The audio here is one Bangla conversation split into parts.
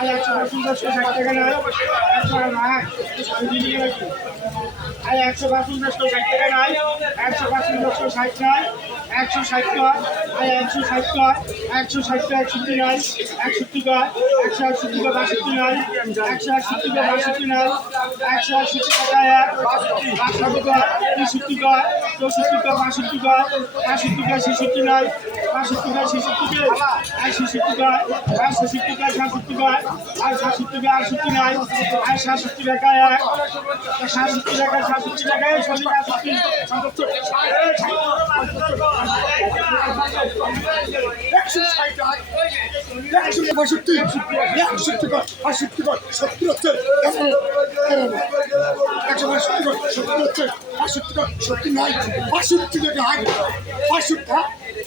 একশো পার্সেন্ট দশশো ষাট টাকা নয় একশো পার্সেন্ট দশশো ষাট নয় একশো ষাট কয় আয় একশো ষাট কয় একশো ষাট কয় একষট্টি নয় একষট্টি কয় একশো আটষট্টি কয় বাষট্টি নয় একশো আটষট্টি কয় বাষট্টি নয় একশো আটষট্টি টাকা এক বাষট্টি কয় তেষট্টি কয় চৌষট্টি কয় বাষট্টি কয় বাষট্টি কয় ছেষট্টি নয় বাষট্টি কয় ছেষট্টি কয় ছেষট্টি কয় ছেষট্টি কয় সাতষট্টি কয় সাতষট্টি আর সত্তর নাই আর সাতষট্টি টাকা এক সাতষট্টি টাকা সাতষট্টি টাকা একশো ষাট একশো পঁয়ষট্টি একশো টাকা আষট্টি টাকা সত্তর হচ্ছে একশো পঁয়ষট্টি টাকা সত্তর হচ্ছে আষট্টি টাকা সত্তর নাই বাষট্টি টাকা আট বাষট্টি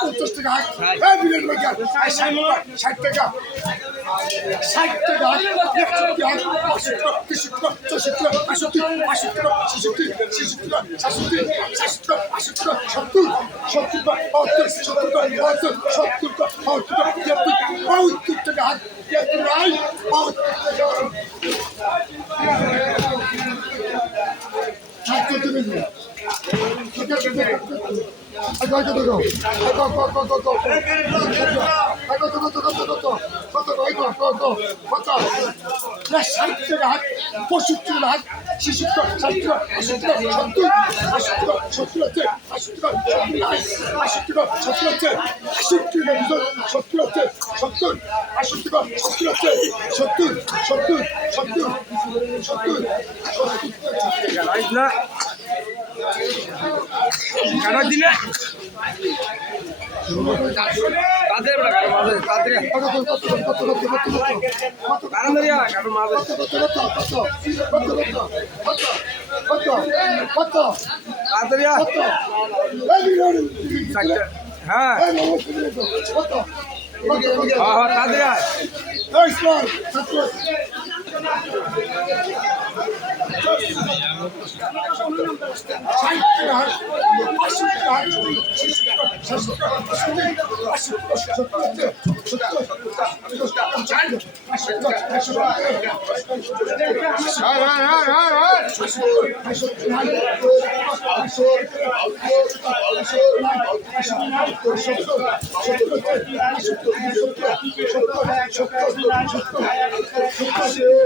পঞ্চাশ টাকা ষাট টাকা ষাট টাকা সত্তর সত্তর সত্তর টাকা পঁয়ষট্টি লাখ শিশুত্তর ছাত্র আশুত্তর সত্তর আশুত্তর সত্তর আছে আশুত্তর আশুত্তর সত্তর আছে আশুত্তর সত্তর আছে সত্তর আশুত্তর সত্তর আছে সত্তর সত্তর সত্তর সত্তর সত্তর কাটা দিলে হ্যাঁ হ্যাঁ তাড়াতাড়ি সত্য সত্য